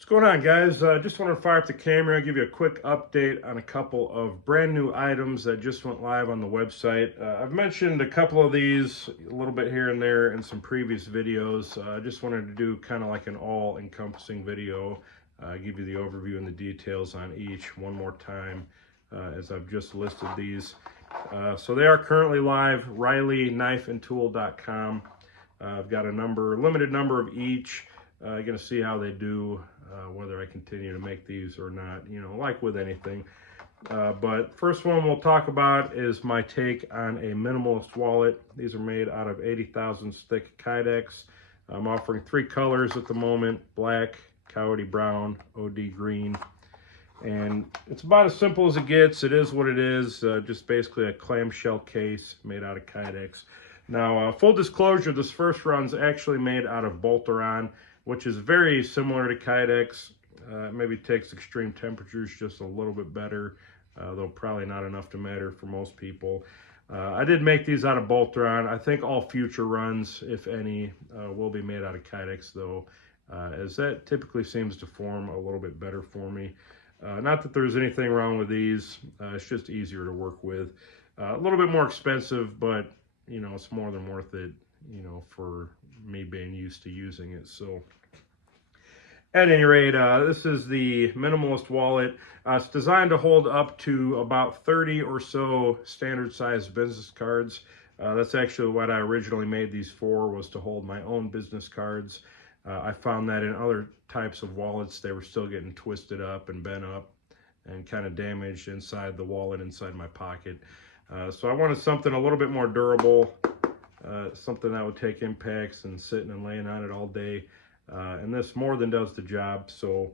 What's going on, guys? Just wanted to fire up the camera, give you a quick update on a couple of brand new items that just went live on the website. I've mentioned a couple of these a little bit here and there in some previous videos. I just wanted to do kind of like an all-encompassing video, give you the overview and the details on each one more time as I've just listed these. So they are currently live, RileyKnifeandTool.com. I've got a limited number of each. You're going to see how they do, whether I continue to make these or not, like with anything. But first one we'll talk about is my take on a minimalist wallet. These are made out of 80 thousandths thick Kydex. I'm offering 3 colors at the moment: black, coyote brown, OD green. And it's about as simple as it gets. It is what it is, just basically a clamshell case made out of Kydex. Now, full disclosure, this first run's actually made out of Bolteron, which is very similar to Kydex. Maybe takes extreme temperatures just a little bit better, though probably not enough to matter for most people. I did make these out of Bolteron. I think all future runs, if any, will be made out of Kydex, though, as that typically seems to form a little bit better for me. Not that there's anything wrong with these, it's just easier to work with. A little bit more expensive, but it's more than worth it, for me being used to using it. So at any rate, this is the minimalist wallet. It's designed to hold up to about 30 or so standard size business cards. That's actually what I originally made these for, was to hold my own business cards. I found that in other types of wallets, they were still getting twisted up and bent up and kind of damaged inside the wallet, inside my pocket. So I wanted something a little bit more durable, something that would take impacts and sitting and laying on it all day. And this more than does the job. So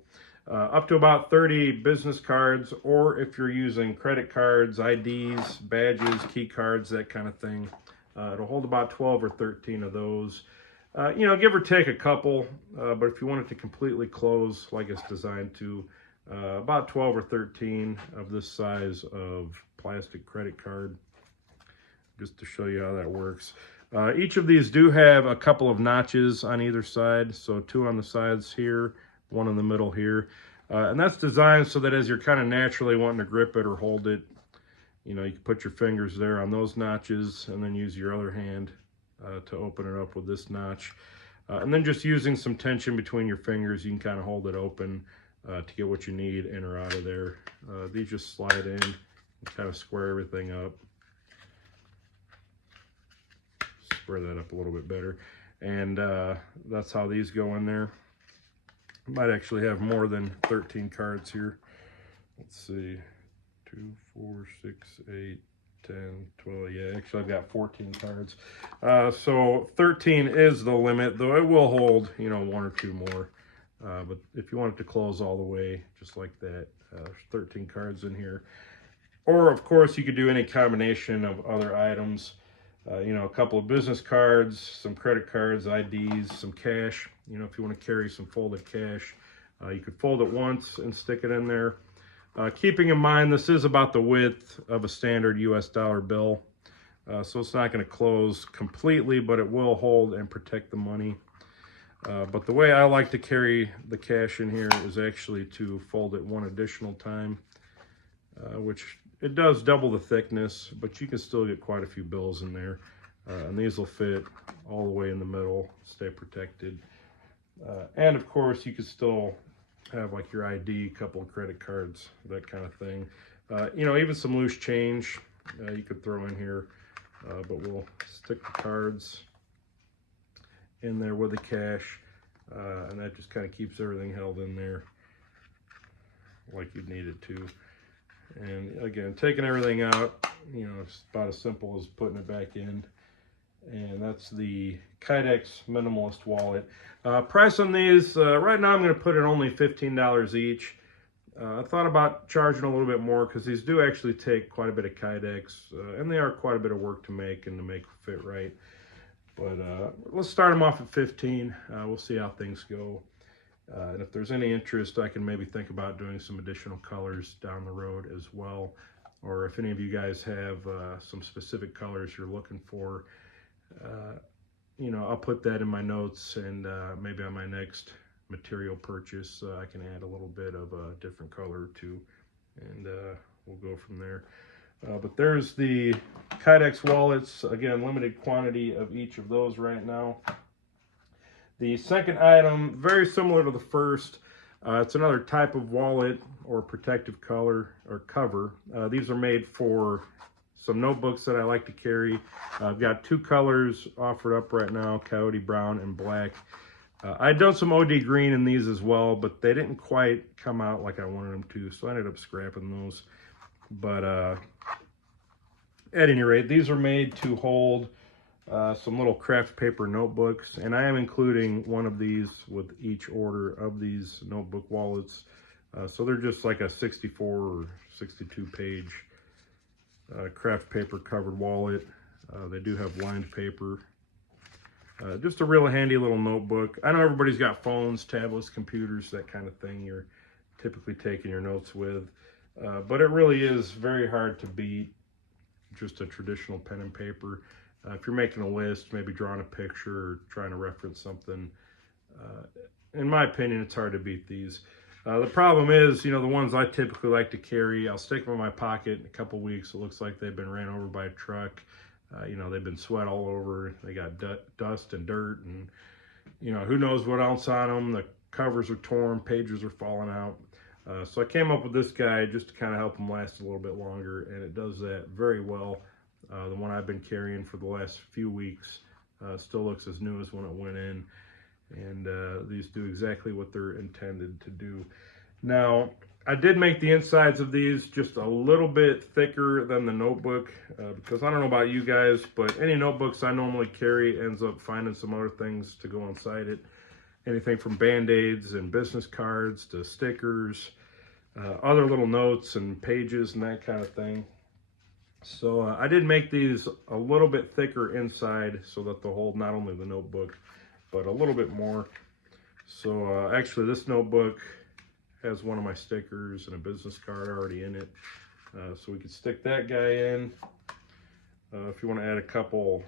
up to about 30 business cards, or if you're using credit cards, IDs, badges, key cards, that kind of thing, it'll hold about 12 or 13 of those. Give or take a couple, but if you want it to completely close like it's designed to, about 12 or 13 of this size of plastic credit card, just to show you how that works. Each of these do have a couple of notches on either side, so 2 on the sides here, 1 in the middle here, and that's designed so that as you're kind of naturally wanting to grip it or hold it, you can put your fingers there on those notches and then use your other hand to open it up with this notch, and then just using some tension between your fingers, you can kind of hold it open to get what you need in or out of there. These just slide in and kind of square everything up. Spread that up a little bit better, and that's how these go in there. Might actually have more than 13 cards here. Let's see, 2, 4, 6, 8, 10, 12, yeah, actually I've got 14 cards. So 13 is the limit, though it will hold, 1 or 2 more. But if you want it to close all the way, just like that, there's 13 cards in here. Or, of course, you could do any combination of other items. A couple of business cards, some credit cards, IDs, some cash. If you want to carry some folded cash, you could fold it once and stick it in there. Keeping in mind, this is about the width of a standard US dollar bill. So it's not going to close completely, but it will hold and protect the money. But the way I like to carry the cash in here is actually to fold it one additional time, which it does double the thickness, but you can still get quite a few bills in there. And these will fit all the way in the middle, stay protected. And of course, you could still have like your ID, couple of credit cards, that kind of thing. Even some loose change you could throw in here, but we'll stick the cards in there with the cash, and that just kind of keeps everything held in there like you'd need it to. And again, taking everything out, it's about as simple as putting it back in. And that's the Kydex minimalist wallet. Price on these, right now I'm going to put it only $15 each. I thought about charging a little bit more because these do actually take quite a bit of Kydex, and they are quite a bit of work to make and to make fit right. But let's start them off at 15. We'll see how things go. And if there's any interest, I can maybe think about doing some additional colors down the road as well. Or if any of you guys have some specific colors you're looking for, I'll put that in my notes, and maybe on my next material purchase. I can add a little bit of a different color too, and we'll go from there. But there's the Kydex wallets. Again, limited quantity of each of those right now. The second item, very similar to the first. It's another type of wallet or protective color or cover. These are made for some notebooks that I like to carry. I've got two colors offered up right now, coyote brown and black. I'd done some OD green in these as well, but they didn't quite come out like I wanted them to, so I ended up scrapping those. But at any rate, these are made to hold some little craft paper notebooks, and I am including one of these with each order of these notebook wallets. So they're just like a 64 or 62 page craft paper covered wallet. They do have lined paper. Just a real handy little notebook. I know everybody's got phones, tablets, computers, that kind of thing you're typically taking your notes with. But it really is very hard to beat just a traditional pen and paper. If you're making a list, maybe drawing a picture or trying to reference something, in my opinion, it's hard to beat these. The problem is, the ones I typically like to carry, I'll stick them in my pocket in a couple weeks. It looks like they've been ran over by a truck. They've been sweat all over. They got dust and dirt and, who knows what else on them. The covers are torn, pages are falling out. So I came up with this guy just to kind of help them last a little bit longer, and it does that very well. The one I've been carrying for the last few weeks still looks as new as when it went in, and these do exactly what they're intended to do. Now, I did make the insides of these just a little bit thicker than the notebook because I don't know about you guys, but any notebooks I normally carry ends up finding some other things to go inside it. Anything from Band-Aids and business cards to stickers, other little notes and pages and that kind of thing. So I did make these a little bit thicker inside so that they'll hold not only the notebook, but a little bit more. So actually this notebook has one of my stickers and a business card already in it. So we could stick that guy in. If you want to add a couple,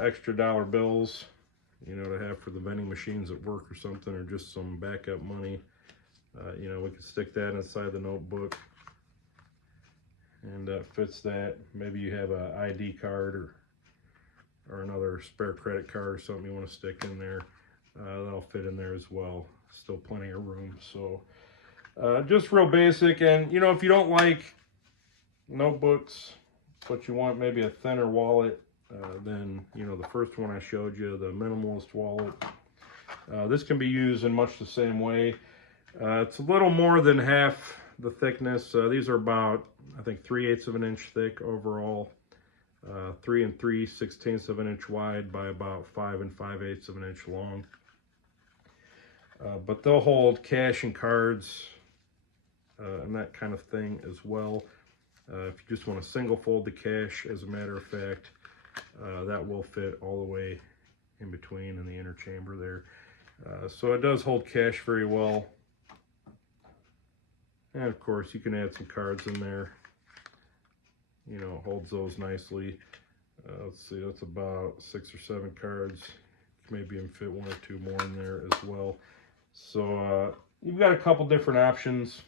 extra dollar bills, to have for the vending machines at work or something, or just some backup money, we could stick that inside the notebook. And fits that. Maybe you have a ID card or another spare credit card or something you want to stick in there. That'll fit in there as well. Still plenty of room. So just real basic. And if you don't like notebooks, but you want maybe a thinner wallet, then the first one I showed you, the minimalist wallet, this can be used in much the same way. It's a little more than half the thickness. These are about, I think, 3/8 of an inch thick overall, 3 3/16 of an inch wide by about 5 5/8 of an inch long. But they'll hold cash and cards and that kind of thing as well. If you just want to single fold the cash, as a matter of fact, that will fit all the way in between in the inner chamber there. So it does hold cash very well. And of course you can add some cards in there. It holds those nicely. Let's see, that's about 6 or 7 cards. Maybe even fit 1 or 2 more in there as well. So you've got a couple different options,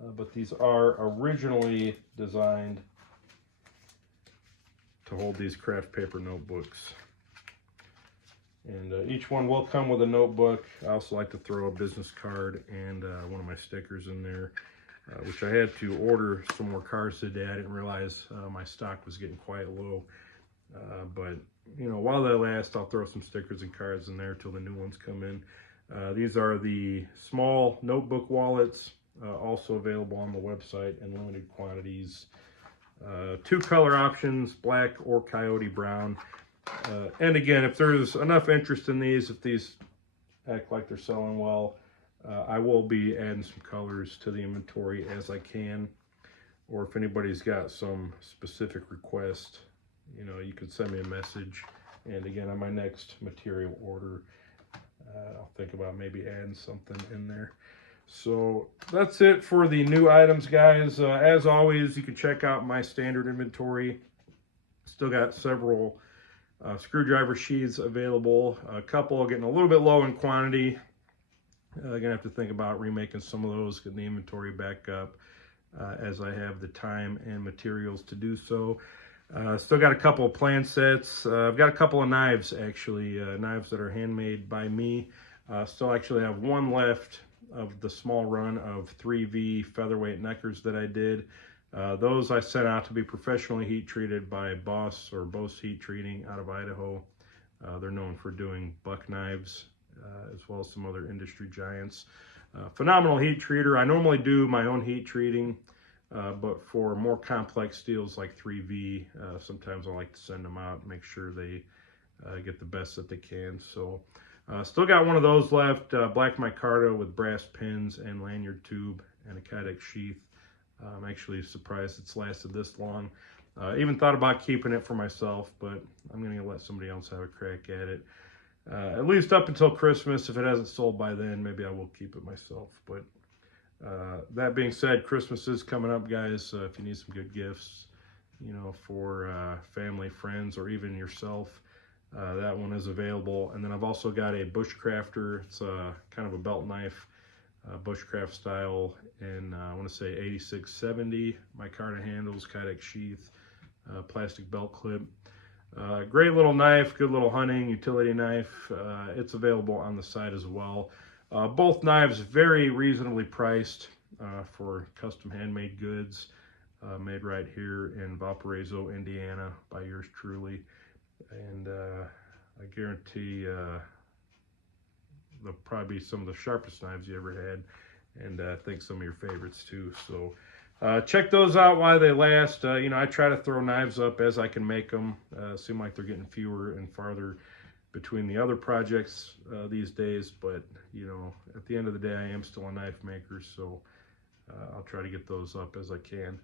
but these are originally designed to hold these craft paper notebooks. And each one will come with a notebook. I also like to throw a business card and one of my stickers in there, which I had to order some more cards today. I didn't realize my stock was getting quite low. But, while they last, I'll throw some stickers and cards in there till the new ones come in. These are the small notebook wallets, also available on the website in limited quantities. 2 color options, black or coyote brown. And again, if there's enough interest in these, if these act like they're selling well, I will be adding some colors to the inventory as I can. Or if anybody's got some specific request, you could send me a message. And again, on my next material order, I'll think about maybe adding something in there. So that's it for the new items, guys. As always, you can check out my standard inventory. Still got several Screwdriver sheaths available. A couple getting a little bit low in quantity. Gonna have to think about remaking some of those, getting the inventory back up as I have the time and materials to do so. Still got a couple of plan sets. I've got a couple of knives, actually, knives that are handmade by me. Still actually have one left of the small run of 3V featherweight neckers that I did. Those I sent out to be professionally heat treated by Boss or Bose Heat Treating out of Idaho. They're known for doing buck knives as well as some other industry giants. Phenomenal heat treater. I normally do my own heat treating, but for more complex steels like 3V, sometimes I like to send them out and make sure they get the best that they can. So still got one of those left, black micarta with brass pins and lanyard tube and a Kydex sheath. I'm actually surprised it's lasted this long. Even thought about keeping it for myself, but I'm going to let somebody else have a crack at it. At least up until Christmas. If it hasn't sold by then, maybe I will keep it myself. But that being said, Christmas is coming up, guys. If you need some good gifts, you know, for family, friends, or even yourself, that one is available. And then I've also got a bushcrafter. It's kind of a belt knife, bushcraft style, and I want to say 8670 micarta handles, Kydex sheath, plastic belt clip. Great little knife, good little hunting utility knife. It's available on the site as well. Both knives very reasonably priced for custom handmade goods, made right here in Valparaiso, Indiana by yours truly. And I guarantee they'll probably be some of the sharpest knives you ever had, and I think some of your favorites too. So check those out while they last. You know, I try to throw knives up as I can make them. Seem like they're getting fewer and farther between the other projects these days, but you know, at the end of the day, I am still a knife maker, so I'll try to get those up as I can.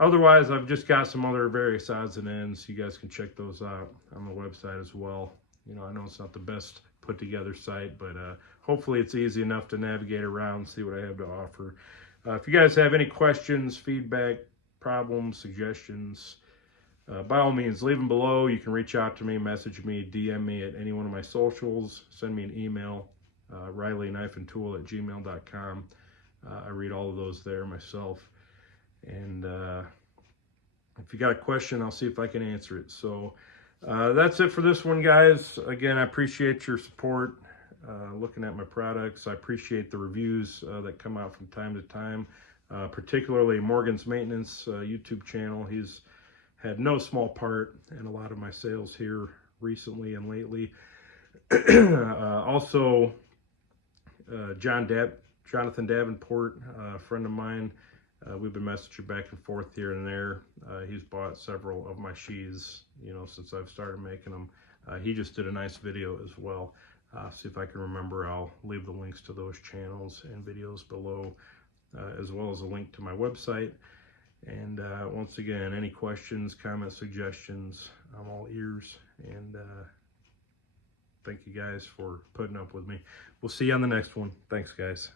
Otherwise, I've just got some other various odds and ends. You guys can check those out on the website as well. You know, I know it's not the best put together site, but hopefully it's easy enough to navigate around, see what I have to offer. If you guys have any questions, feedback, problems, suggestions, by all means, leave them below. You can reach out to me, message me, DM me at any one of my socials, send me an email, RileyKnifeandTool@gmail.com. I read all of those there myself. And if you got a question, I'll see if I can answer it. So that's it for this one, guys. Again, I appreciate your support, looking at my products. I appreciate the reviews that come out from time to time, particularly Morgan's Maintenance YouTube channel. He's had no small part in a lot of my sales here recently and lately. Also, Jonathan Davenport, a friend of mine. We've been messaging back and forth here and there. He's bought several of my sheaths, you know, since I've started making them. He just did a nice video as well. See if I can remember. I'll leave the links to those channels and videos below, as well as a link to my website. And once again, any questions, comments, suggestions, I'm all ears. And thank you guys for putting up with me. We'll see you on the next one. Thanks, guys.